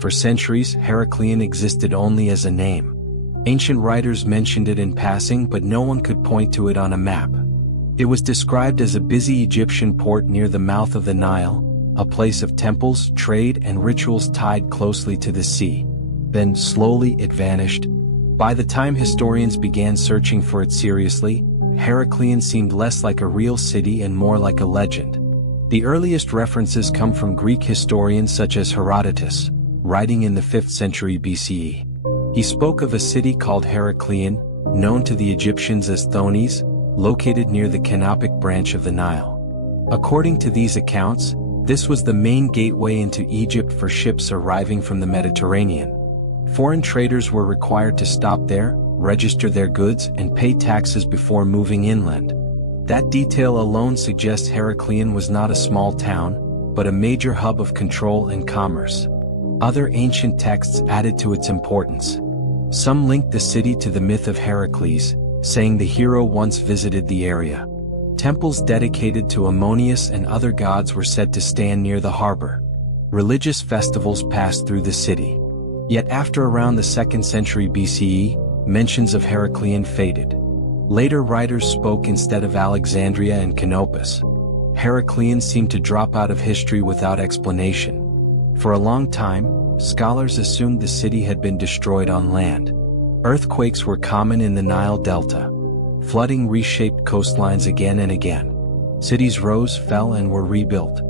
For centuries, Heracleion existed only as a name. Ancient writers mentioned it in passing, but no one could point to it on a map. It was described as a busy Egyptian port near the mouth of the Nile, a place of temples, trade, and rituals tied closely to the sea. Then, slowly, it vanished. By the time historians began searching for it seriously, Heracleion seemed less like a real city and more like a legend. The earliest references come from Greek historians such as Herodotus, writing in the 5th century BCE. He spoke of a city called Heracleion, known to the Egyptians as Thonis, located near the Canopic branch of the Nile. According to these accounts, this was the main gateway into Egypt for ships arriving from the Mediterranean. Foreign traders were required to stop there, register their goods, and pay taxes before moving inland. That detail alone suggests Heracleion was not a small town, but a major hub of control and commerce. Other ancient texts added to its importance. Some linked the city to the myth of Heracles, saying the hero once visited the area. Temples dedicated to Ammonius and other gods were said to stand near the harbor. Religious festivals passed through the city. Yet after around the 2nd century BCE, mentions of Heracleion faded. Later writers spoke instead of Alexandria and Canopus. Heracleion seemed to drop out of history without explanation. For a long time, scholars assumed the city had been destroyed on land. Earthquakes were common in the Nile Delta. Flooding reshaped coastlines again and again. Cities rose, fell, and were rebuilt.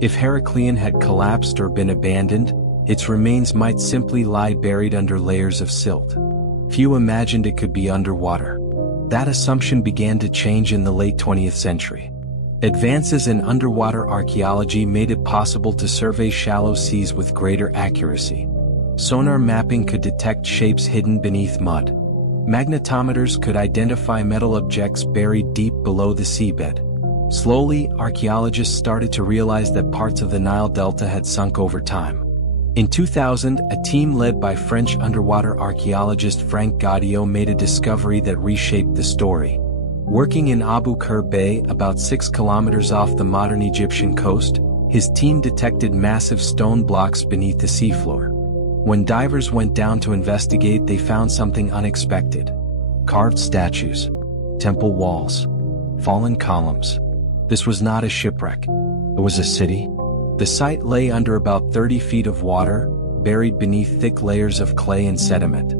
If Heracleion had collapsed or been abandoned, its remains might simply lie buried under layers of silt. Few imagined it could be underwater. That assumption began to change in the late 20th century. Advances in underwater archaeology made it possible to survey shallow seas with greater accuracy. Sonar mapping could detect shapes hidden beneath mud. Magnetometers could identify metal objects buried deep below the seabed. Slowly, archaeologists started to realize that parts of the Nile Delta had sunk over time. In 2000, a team led by French underwater archaeologist Frank Gaudio made a discovery that reshaped the story. Working in Abu Qir Bay, about 6 kilometers off the modern Egyptian coast, his team detected massive stone blocks beneath the seafloor. When divers went down to investigate, they found something unexpected. Carved statues, temple walls, fallen columns. This was not a shipwreck. It was a city. The site lay under about 30 feet of water, buried beneath thick layers of clay and sediment.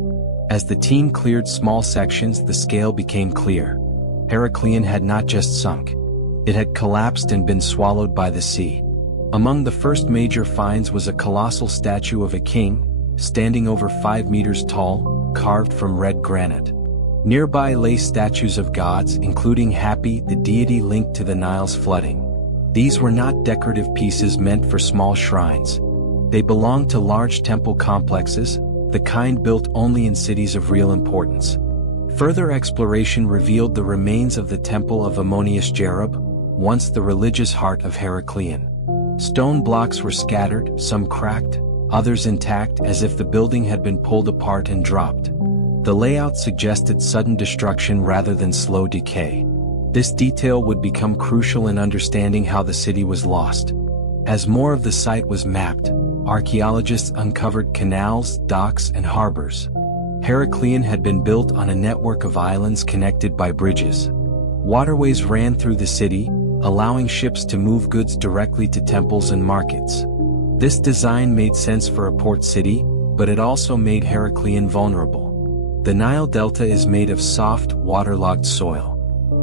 As the team cleared small sections, the scale became clear. Heracleion had not just sunk. It had collapsed and been swallowed by the sea. Among the first major finds was a colossal statue of a king, standing over 5 meters tall, carved from red granite. Nearby lay statues of gods, including Hapi, the deity linked to the Nile's flooding. These were not decorative pieces meant for small shrines. They belonged to large temple complexes, the kind built only in cities of real importance. Further exploration revealed the remains of the temple of Ammonius Jerub, once the religious heart of Heracleion. Stone blocks were scattered, some cracked, others intact, as if the building had been pulled apart and dropped. The layout suggested sudden destruction rather than slow decay. This detail would become crucial in understanding how the city was lost. As more of the site was mapped, archaeologists uncovered canals, docks, and harbors. Heracleion had been built on a network of islands connected by bridges. Waterways ran through the city, allowing ships to move goods directly to temples and markets. This design made sense for a port city, but it also made Heracleion vulnerable. The Nile Delta is made of soft, waterlogged soil.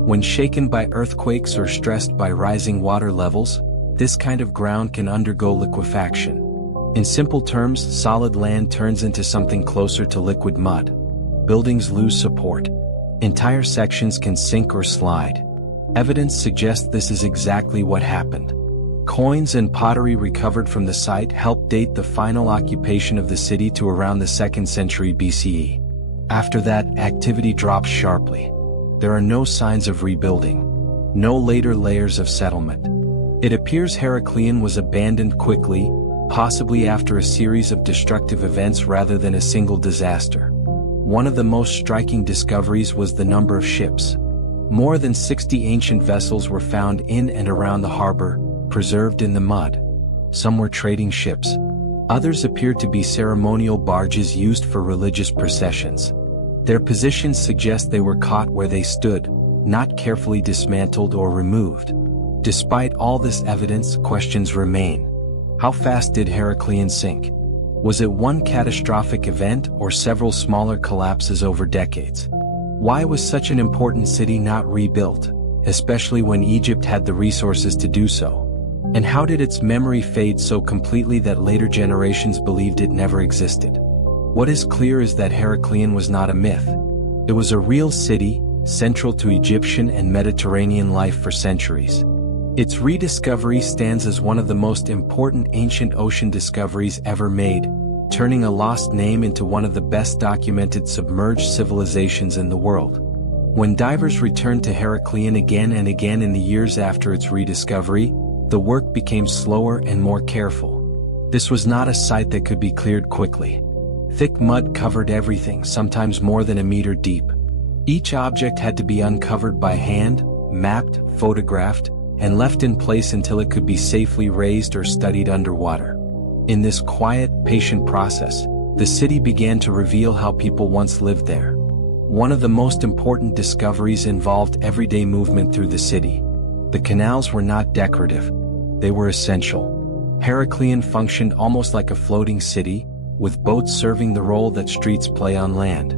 When shaken by earthquakes or stressed by rising water levels, this kind of ground can undergo liquefaction. In simple terms, solid land turns into something closer to liquid mud. Buildings lose support. Entire sections can sink or slide. Evidence suggests this is exactly what happened. Coins and pottery recovered from the site help date the final occupation of the city to around the 2nd century BCE. After that, activity drops sharply. There are no signs of rebuilding. No later layers of settlement. It appears Heracleion was abandoned quickly, possibly after a series of destructive events rather than a single disaster. One of the most striking discoveries was the number of ships. More than 60 ancient vessels were found in and around the harbor, preserved in the mud. Some were trading ships. Others appeared to be ceremonial barges used for religious processions. Their positions suggest they were caught where they stood, not carefully dismantled or removed. Despite all this evidence, questions remain. How fast did Heraclean sink? Was it one catastrophic event or several smaller collapses over decades? Why was such an important city not rebuilt, especially when Egypt had the resources to do so? And how did its memory fade so completely that later generations believed it never existed? What is clear is that Heraclean was not a myth. It was a real city, central to Egyptian and Mediterranean life for centuries. Its rediscovery stands as one of the most important ancient ocean discoveries ever made, turning a lost name into one of the best documented submerged civilizations in the world. When divers returned to Heraclean again and again in the years after its rediscovery, the work became slower and more careful. This was not a site that could be cleared quickly. Thick mud covered everything, sometimes more than a meter deep. Each object had to be uncovered by hand, mapped, photographed, and left in place until it could be safely raised or studied underwater. In this quiet, patient process, the city began to reveal how people once lived there. One of the most important discoveries involved everyday movement through the city. The canals were not decorative. They were essential. Heraclean functioned almost like a floating city, with boats serving the role that streets play on land.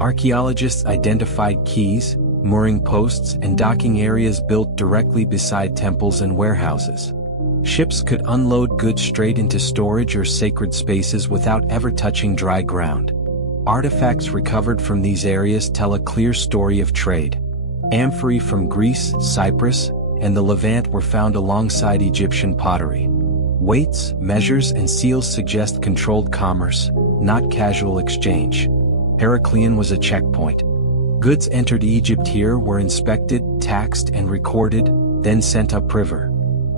Archaeologists identified quays, mooring posts, and docking areas built directly beside temples and warehouses. Ships could unload goods straight into storage or sacred spaces without ever touching dry ground. Artifacts recovered from these areas tell a clear story of trade. Amphorae from Greece, Cyprus, and the Levant were found alongside Egyptian pottery. Weights, measures, and seals suggest controlled commerce, not casual exchange. Heraclean was a checkpoint. Goods entered Egypt here were inspected, taxed, and recorded, then sent upriver.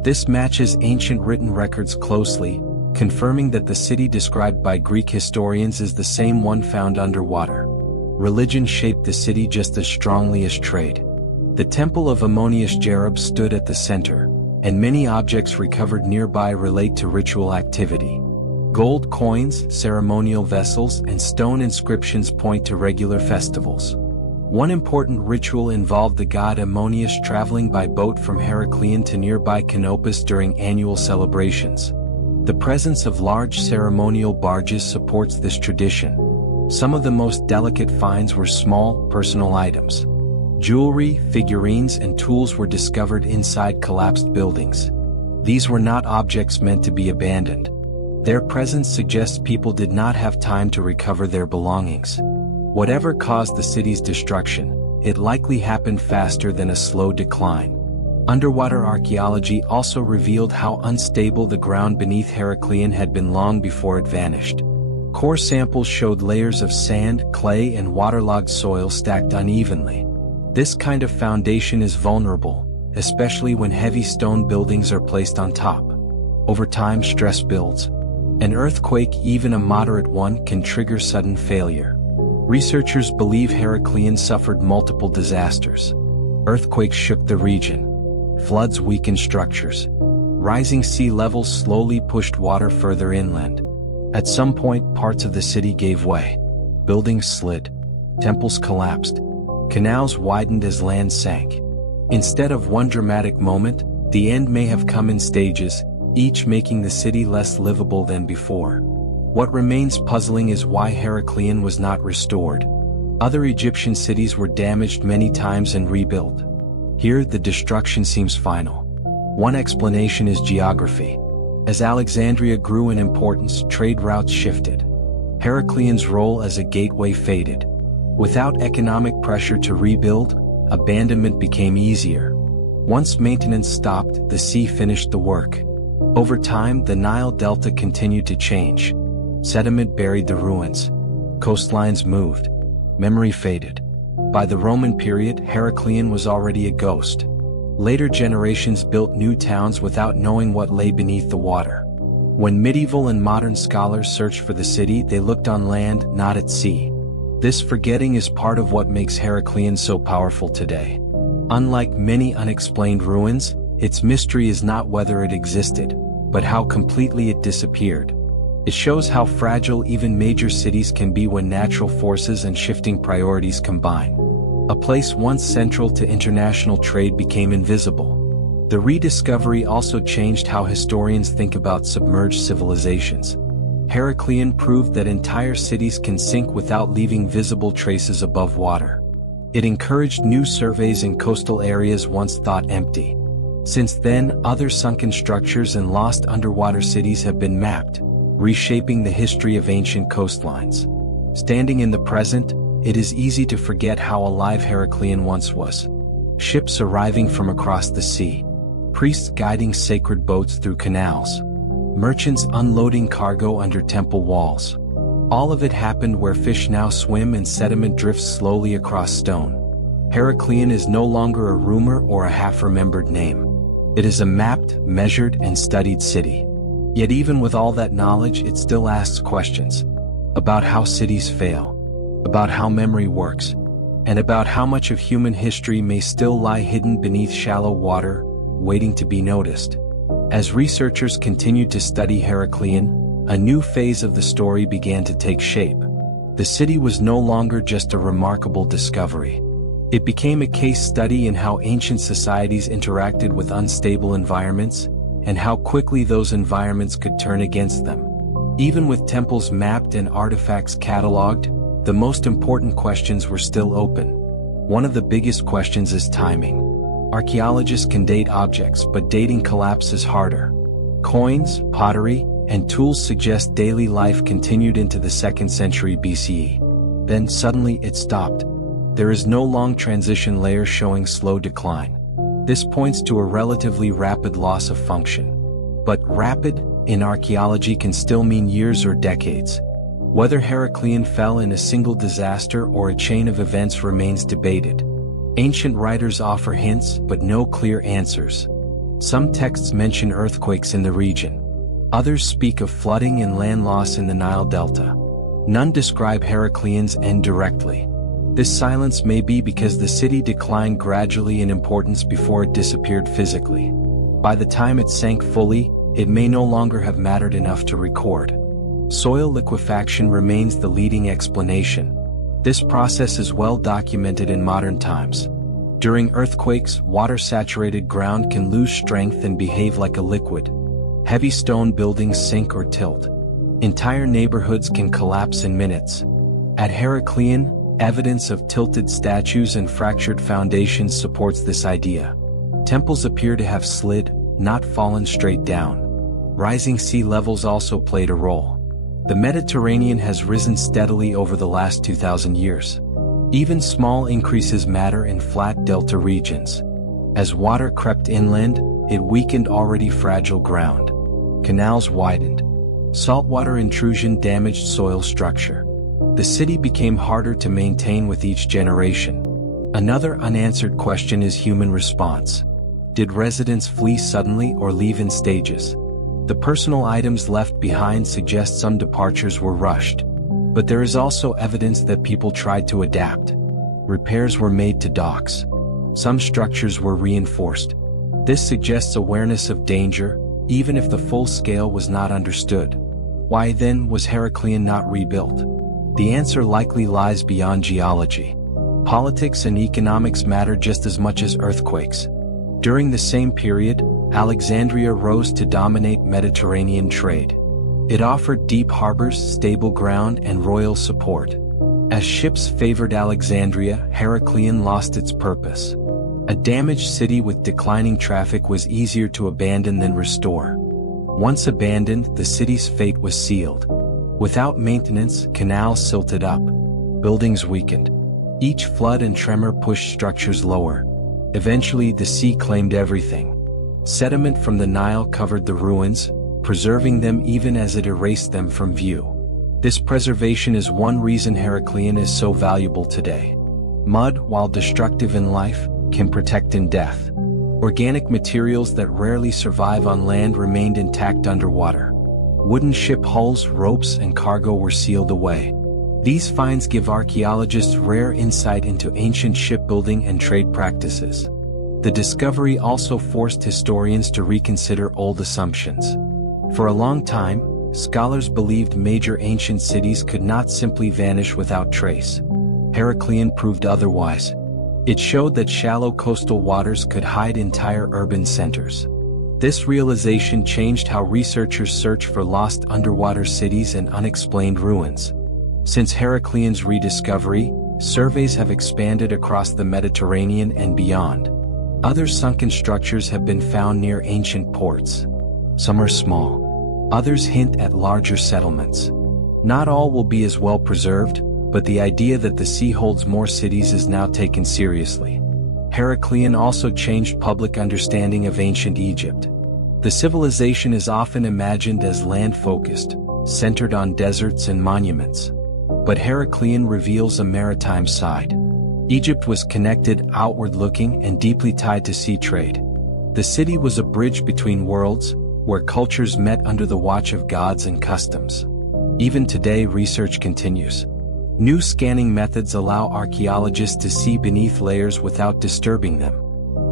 This matches ancient written records closely, confirming that the city described by Greek historians is the same one found underwater. Religion shaped the city just as strongly as trade. The temple of Ammonius Gerub stood at the center, and many objects recovered nearby relate to ritual activity. Gold coins, ceremonial vessels, and stone inscriptions point to regular festivals. One important ritual involved the god Ammonius traveling by boat from Heraclean to nearby Canopus during annual celebrations. The presence of large ceremonial barges supports this tradition. Some of the most delicate finds were small, personal items. Jewelry, figurines, and tools were discovered inside collapsed buildings. These were not objects meant to be abandoned. Their presence suggests people did not have time to recover their belongings. Whatever caused the city's destruction, it likely happened faster than a slow decline. Underwater archaeology also revealed how unstable the ground beneath Heraclean had been long before it vanished. Core samples showed layers of sand, clay, and waterlogged soil stacked unevenly. This kind of foundation is vulnerable, especially when heavy stone buildings are placed on top. Over time, stress builds. An earthquake, even a moderate one, can trigger sudden failure. Researchers believe Heraclean suffered multiple disasters. Earthquakes shook the region. Floods weakened structures. Rising sea levels slowly pushed water further inland. At some point, parts of the city gave way. Buildings slid. Temples collapsed. Canals widened as land sank. Instead of one dramatic moment, the end may have come in stages, each making the city less livable than before. What remains puzzling is why Heraclean was not restored. Other Egyptian cities were damaged many times and rebuilt. Here, the destruction seems final. One explanation is geography. As Alexandria grew in importance, trade routes shifted. Heraclean's role as a gateway faded. Without economic pressure to rebuild, abandonment became easier. Once maintenance stopped, the sea finished the work. Over time, the Nile Delta continued to change. Sediment buried the ruins. Coastlines moved. Memory faded. By the Roman period, Heraclean was already a ghost. Later generations built new towns without knowing what lay beneath the water. When medieval and modern scholars searched for the city, they looked on land, not at sea. This forgetting is part of what makes Heraclean so powerful today. Unlike many unexplained ruins, its mystery is not whether it existed, but how completely it disappeared. It shows how fragile even major cities can be when natural forces and shifting priorities combine. A place once central to international trade became invisible. The rediscovery also changed how historians think about submerged civilizations. Heraclean proved that entire cities can sink without leaving visible traces above water. It encouraged new surveys in coastal areas once thought empty. Since then, other sunken structures and lost underwater cities have been mapped, reshaping the history of ancient coastlines. Standing in the present, it is easy to forget how alive Heraclean once was. Ships arriving from across the sea, priests guiding sacred boats through canals, merchants unloading cargo under temple walls. All of it happened where fish now swim and sediment drifts slowly across stone. Heraclean is no longer a rumor or a half-remembered name. It is a mapped, measured, and studied city. Yet even with all that knowledge, it still asks questions. About how cities fail, about how memory works, and about how much of human history may still lie hidden beneath shallow water, waiting to be noticed. As researchers continued to study Heraclean, a new phase of the story began to take shape. The city was no longer just a remarkable discovery. It became a case study in how ancient societies interacted with unstable environments, and how quickly those environments could turn against them. Even with temples mapped and artifacts cataloged, the most important questions were still open. One of the biggest questions is timing. Archaeologists can date objects, but dating collapse is harder. Coins, pottery, and tools suggest daily life continued into the 2nd century BCE. Then suddenly it stopped. There is no long transition layer showing slow decline. This points to a relatively rapid loss of function. But rapid, in archaeology, can still mean years or decades. Whether Heraclean fell in a single disaster or a chain of events remains debated. Ancient writers offer hints, but no clear answers. Some texts mention earthquakes in the region. Others speak of flooding and land loss in the Nile Delta. None describe Heraclean's end directly. This silence may be because the city declined gradually in importance before it disappeared physically. By the time it sank fully, it may no longer have mattered enough to record. Soil liquefaction remains the leading explanation. This process is well documented in modern times. During earthquakes, water-saturated ground can lose strength and behave like a liquid. Heavy stone buildings sink or tilt. Entire neighborhoods can collapse in minutes. At Heraclean, evidence of tilted statues and fractured foundations supports this idea. Temples appear to have slid, not fallen straight down. Rising sea levels also played a role. The Mediterranean has risen steadily over the last 2,000 years. Even small increases matter in flat delta regions. As water crept inland, it weakened already fragile ground. Canals widened. Saltwater intrusion damaged soil structure. The city became harder to maintain with each generation. Another unanswered question is human response. Did residents flee suddenly or leave in stages? The personal items left behind suggest some departures were rushed. But there is also evidence that people tried to adapt. Repairs were made to docks. Some structures were reinforced. This suggests awareness of danger, even if the full scale was not understood. Why then was Heraclean not rebuilt? The answer likely lies beyond geology. Politics and economics matter just as much as earthquakes. During the same period, Alexandria rose to dominate Mediterranean trade. It offered deep harbors, stable ground, and royal support. As ships favored Alexandria, Heraclean lost its purpose. A damaged city with declining traffic was easier to abandon than restore. Once abandoned, the city's fate was sealed. Without maintenance, canals silted up. Buildings weakened. Each flood and tremor pushed structures lower. Eventually, the sea claimed everything. Sediment from the Nile covered the ruins, preserving them even as it erased them from view. This preservation is one reason Heraclean is so valuable today. Mud, while destructive in life, can protect in death. Organic materials that rarely survive on land remained intact underwater. Wooden ship hulls, ropes, and cargo were sealed away. These finds give archaeologists rare insight into ancient shipbuilding and trade practices. The discovery also forced historians to reconsider old assumptions. For a long time, scholars believed major ancient cities could not simply vanish without trace. Heraclean proved otherwise. It showed that shallow coastal waters could hide entire urban centers. This realization changed how researchers search for lost underwater cities and unexplained ruins. Since Heraclean's rediscovery, surveys have expanded across the Mediterranean and beyond. Other sunken structures have been found near ancient ports. Some are small. Others hint at larger settlements. Not all will be as well preserved, but the idea that the sea holds more cities is now taken seriously. Heraclean also changed public understanding of ancient Egypt. The civilization is often imagined as land-focused, centered on deserts and monuments. But Heraclean reveals a maritime side. Egypt was connected, outward-looking, and deeply tied to sea trade. The city was a bridge between worlds, where cultures met under the watch of gods and customs. Even today, research continues. New scanning methods allow archaeologists to see beneath layers without disturbing them.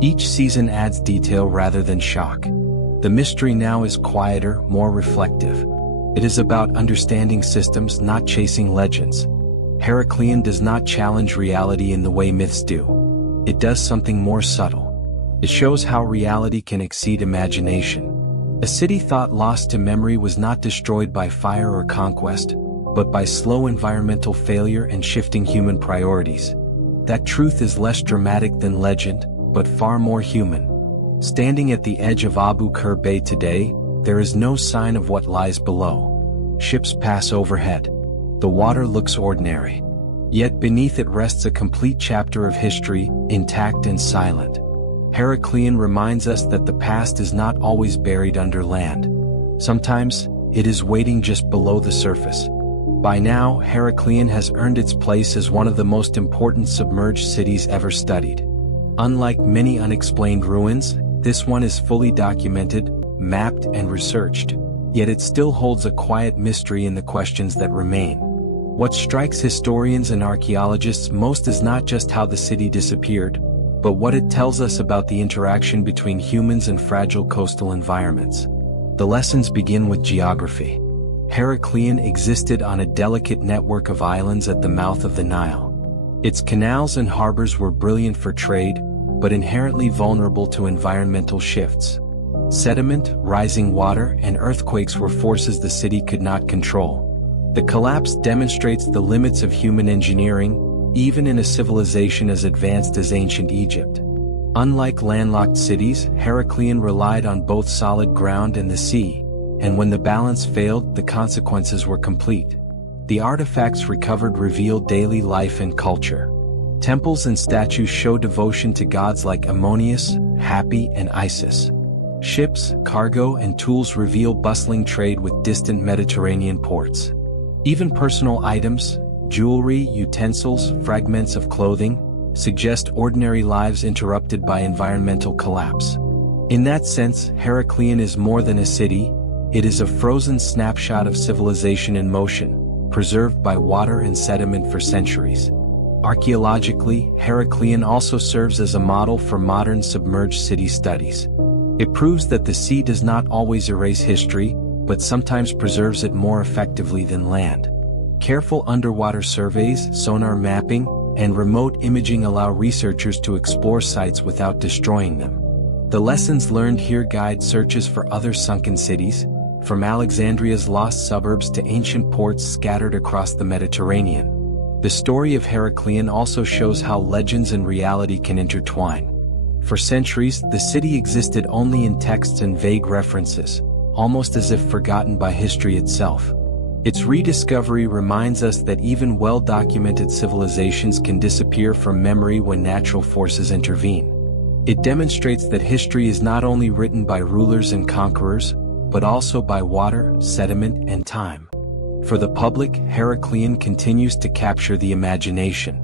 Each season adds detail rather than shock. The mystery now is quieter, more reflective. It is about understanding systems, not chasing legends. Heraclean does not challenge reality in the way myths do. It does something more subtle. It shows how reality can exceed imagination. A city thought lost to memory was not destroyed by fire or conquest, but by slow environmental failure and shifting human priorities. That truth is less dramatic than legend, but far more human. Standing at the edge of Abu Qir Bay today, there is no sign of what lies below. Ships pass overhead. The water looks ordinary. Yet beneath it rests a complete chapter of history, intact and silent. Heraclean reminds us that the past is not always buried under land. Sometimes, it is waiting just below the surface. By now, Heraclean has earned its place as one of the most important submerged cities ever studied. Unlike many unexplained ruins, this one is fully documented, mapped and researched, yet it still holds a quiet mystery in the questions that remain. What strikes historians and archaeologists most is not just how the city disappeared, but what it tells us about the interaction between humans and fragile coastal environments. The lessons begin with geography. Heraclean existed on a delicate network of islands at the mouth of the Nile. Its canals and harbors were brilliant for trade, but inherently vulnerable to environmental shifts. Sediment, rising water, and earthquakes were forces the city could not control. The collapse demonstrates the limits of human engineering, even in a civilization as advanced as ancient Egypt. Unlike landlocked cities, Heraclean relied on both solid ground and the sea, and when the balance failed, the consequences were complete. The artifacts recovered reveal daily life and culture. Temples and statues show devotion to gods like Ammonius, Hapi, and Isis. Ships, cargo, and tools reveal bustling trade with distant Mediterranean ports. Even personal items, jewelry, utensils, fragments of clothing, suggest ordinary lives interrupted by environmental collapse. In that sense, Heraclean is more than a city, it is a frozen snapshot of civilization in motion, preserved by water and sediment for centuries. Archaeologically, Heraclean also serves as a model for modern submerged city studies. It proves that the sea does not always erase history, but sometimes preserves it more effectively than land. Careful underwater surveys, sonar mapping, and remote imaging allow researchers to explore sites without destroying them. The lessons learned here guide searches for other sunken cities, from Alexandria's lost suburbs to ancient ports scattered across the Mediterranean. The story of Heraclean also shows how legends and reality can intertwine. For centuries, the city existed only in texts and vague references, almost as if forgotten by history itself. Its rediscovery reminds us that even well-documented civilizations can disappear from memory when natural forces intervene. It demonstrates that history is not only written by rulers and conquerors, but also by water, sediment, and time. For the public, Heraclean continues to capture the imagination.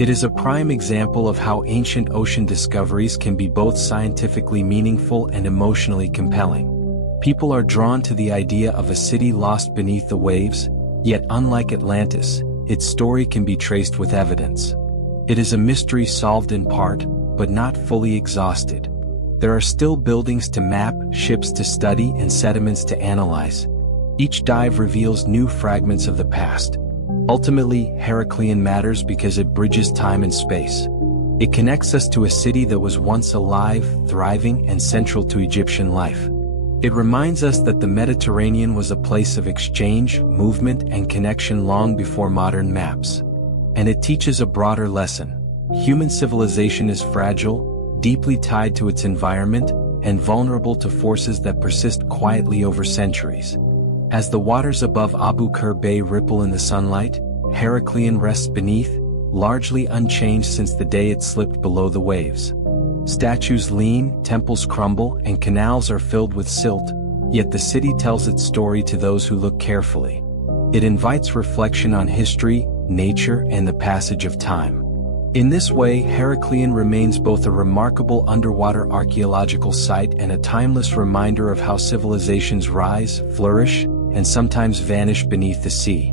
It is a prime example of how ancient ocean discoveries can be both scientifically meaningful and emotionally compelling. People are drawn to the idea of a city lost beneath the waves, yet unlike Atlantis, its story can be traced with evidence. It is a mystery solved in part, but not fully exhausted. There are still buildings to map, ships to study, and sediments to analyze. Each dive reveals new fragments of the past. Ultimately, Heraclean matters because it bridges time and space. It connects us to a city that was once alive, thriving, and central to Egyptian life. It reminds us that the Mediterranean was a place of exchange, movement, and connection long before modern maps. And it teaches a broader lesson. Human civilization is fragile, deeply tied to its environment, and vulnerable to forces that persist quietly over centuries. As the waters above Abu Qir Bay ripple in the sunlight, Heraclean rests beneath, largely unchanged since the day it slipped below the waves. Statues lean, temples crumble, and canals are filled with silt, yet the city tells its story to those who look carefully. It invites reflection on history, nature, and the passage of time. In this way, Heraclean remains both a remarkable underwater archaeological site and a timeless reminder of how civilizations rise, flourish, and sometimes vanish beneath the sea.